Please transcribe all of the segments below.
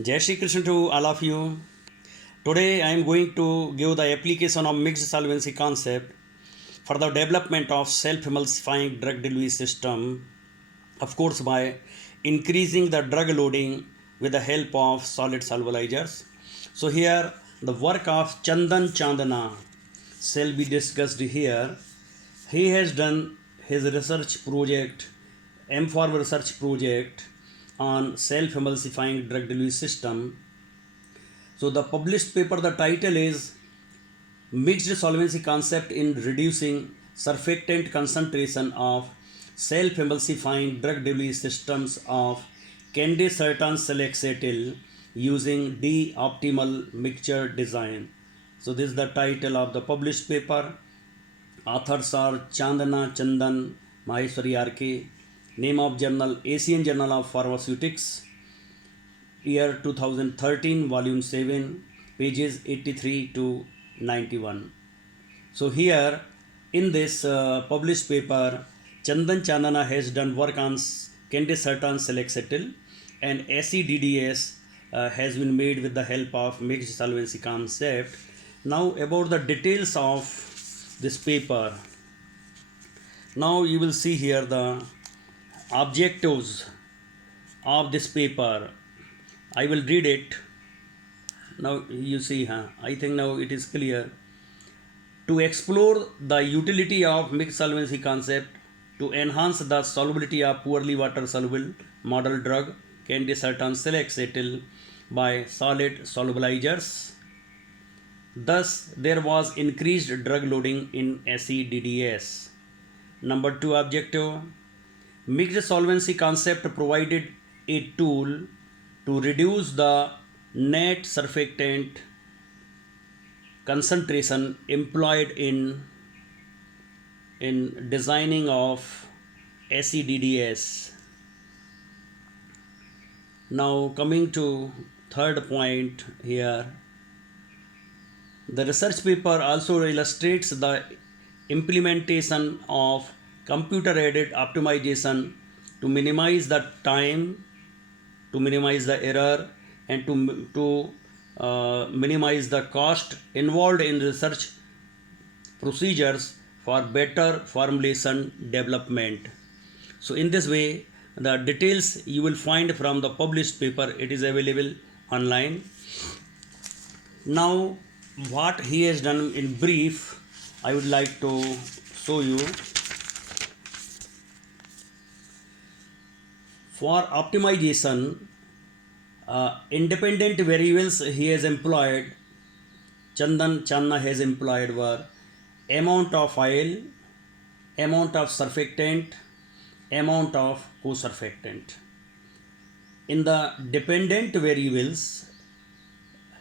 Jai Shri Krishna to all of you. Today I am going to give the application of mixed solvency concept for the development of self-emulsifying drug delivery system, of course by increasing the drug loading with the help of solid solubilizers. So here the work of Chandan Chandana shall be discussed here. He has done his research project, M4 research project on self-emulsifying drug delivery system. So the published paper, the title is Mixed Solvency Concept in Reducing Surfactant Concentration of Self-Emulsifying Drug Delivery Systems of Candicertan Selexatil using D-optimal mixture design. So this is the title of the published paper. Authors are Chandana Chandan Maheshwari RK. Name of journal Asian Journal of Pharmaceutics, year 2013, volume 7, pages 83 to 91. So here in this published paper, Chandan Chandana has done work on Candicertan Selexatil, and SEDDS has been made with the help of mixed solvency concept. Now about the details of this paper. Now you will see here the objectives of this paper. I will read it. Now you see, I think now it is clear. To explore the utility of mixed solvency concept to enhance the solubility of poorly water soluble model drug Candicertan Selexatil by solid solubilizers. Thus, there was increased drug loading in SEDDS. Number 2 objective, mixed solvency concept provided a tool to reduce the net surfactant concentration employed in designing of SEDDS. Now coming to third point here, the research paper also illustrates the implementation of computer-aided optimization to minimize the time, to minimize the error, and to minimize the cost involved in research procedures for better formulation development. So in this way, the details you will find from the published paper. It is available online. Now what he has done in brief, I would like to show you. For optimization, independent variables he has employed, Chandan Channa has employed, were amount of oil, amount of surfactant, amount of co-surfactant. In the dependent variables,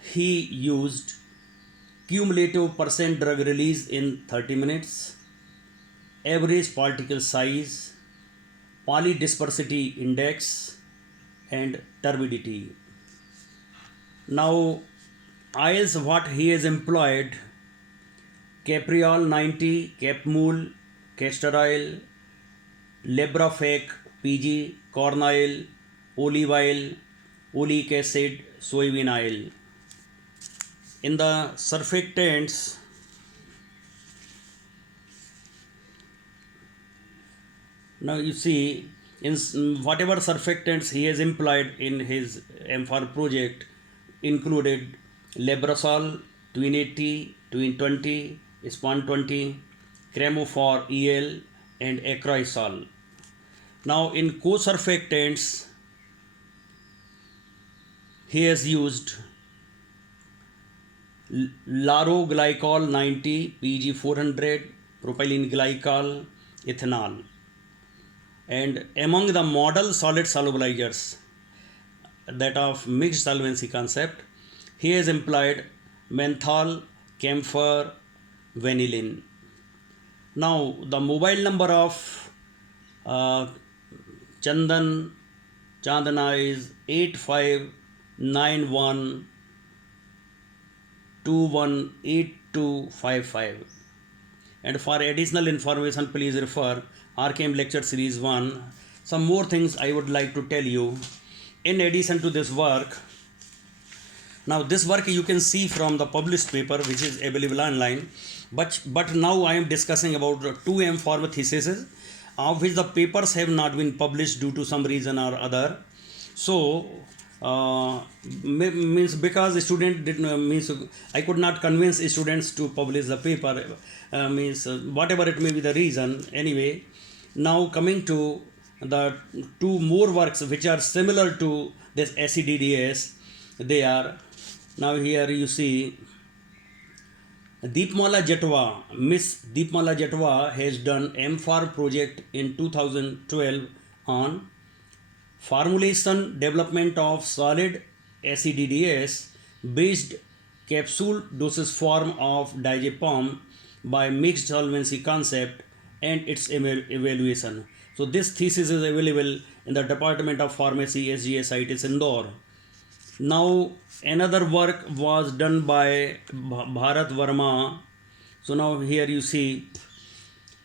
he used cumulative percent drug release in 30 minutes, average particle size, polydispersity index, and turbidity. Now oils what he has employed: Capriol 90, Capmule, castor oil, Lebrafec PG, corn oil, olive oil, oleic acid, soybean oil. In the surfactants, now you see, in whatever surfactants he has employed in his M4 project included Lebrosol, Twin 80, Twin 20, Spon 20, Cremophor EL, and Acrosol. Now in co-surfactants, he has used Laroglycol 90, PG 400, propylene glycol, ethanol. And among the model solid solubilizers, that of mixed solvency concept, he has employed menthol, camphor, vanillin. Now the mobile number of Chandan Chandana is 8591 218255. And for additional information, please refer RKM Lecture Series 1. Some more things I would like to tell you. In addition to this work, Now this work you can see from the published paper which is available online, but now I am discussing about the 2M form thesis of which the papers have not been published due to some reason or other. So means because student did means I could not convince students to publish the paper, means whatever it may be the reason. Anyway, now coming to the two more works which are similar to this SEDDS, they are, now here you see Deepmala Jatwa, Miss Deepmala Jatwa has done MPhAR project in 2012 on formulation development of solid SEDDS based capsule dosage form of diazepam by mixed solvency concept and its evaluation. So this thesis is available in the Department of Pharmacy, SGS ITIS Indore. Now another work was done by Bharat Verma. So now here you see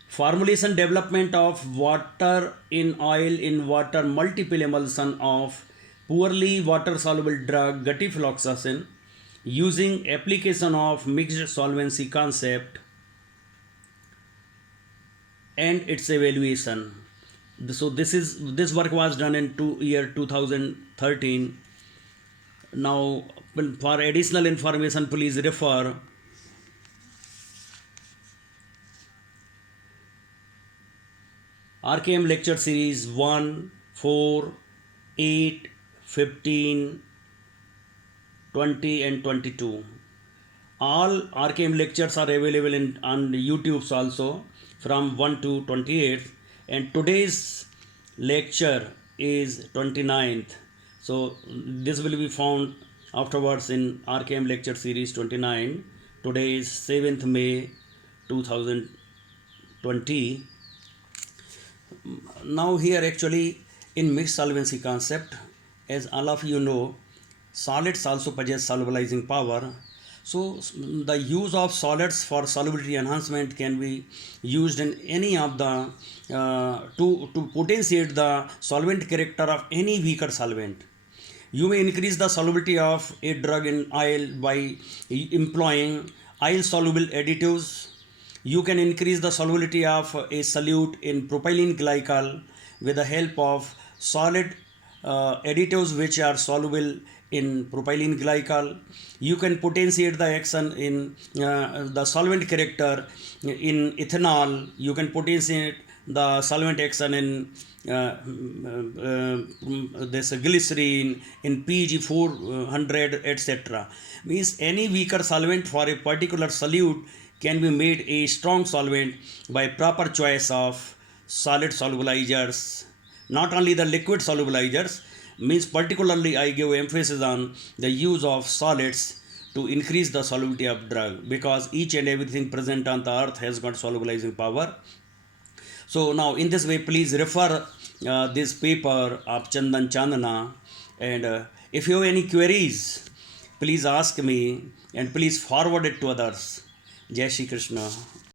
formulation development of water in oil in water multiple emulsion of poorly water soluble drug gutifloxacin using application of mixed solvency concept and its evaluation. So this work was done in year 2013. Now for additional information please refer RKM lecture series 1, 4, 8, 15, 20 and 22. All RKM lectures are available on YouTube also from 1 to 28, and today's lecture is 29th. So this will be found afterwards in RKM lecture series 29. Today is 7th May 2020. Now here actually in mixed solvency concept, as all of you know, solids also possess solubilizing power. So the use of solids for solubility enhancement can be used in any of the to potentiate the solvent character of any weaker solvent. You may increase the solubility of a drug in oil by employing oil soluble additives. You can increase the solubility of a solute in propylene glycol with the help of solid additives which are soluble in propylene glycol. You can potentiate the action in the solvent character in ethanol. You can potentiate the solvent action in this glycerine, in PG 400, etc. Means any weaker solvent for a particular solute can be made a strong solvent by proper choice of solid solubilizers. Not only the liquid solubilizers, means particularly I give emphasis on the use of solids to increase the solubility of drug, because each and everything present on the earth has got solubilizing power. So now in this way please refer this paper of Chandan Chandana, and if you have any queries please ask me and please forward it to others. Jai Shri Krishna.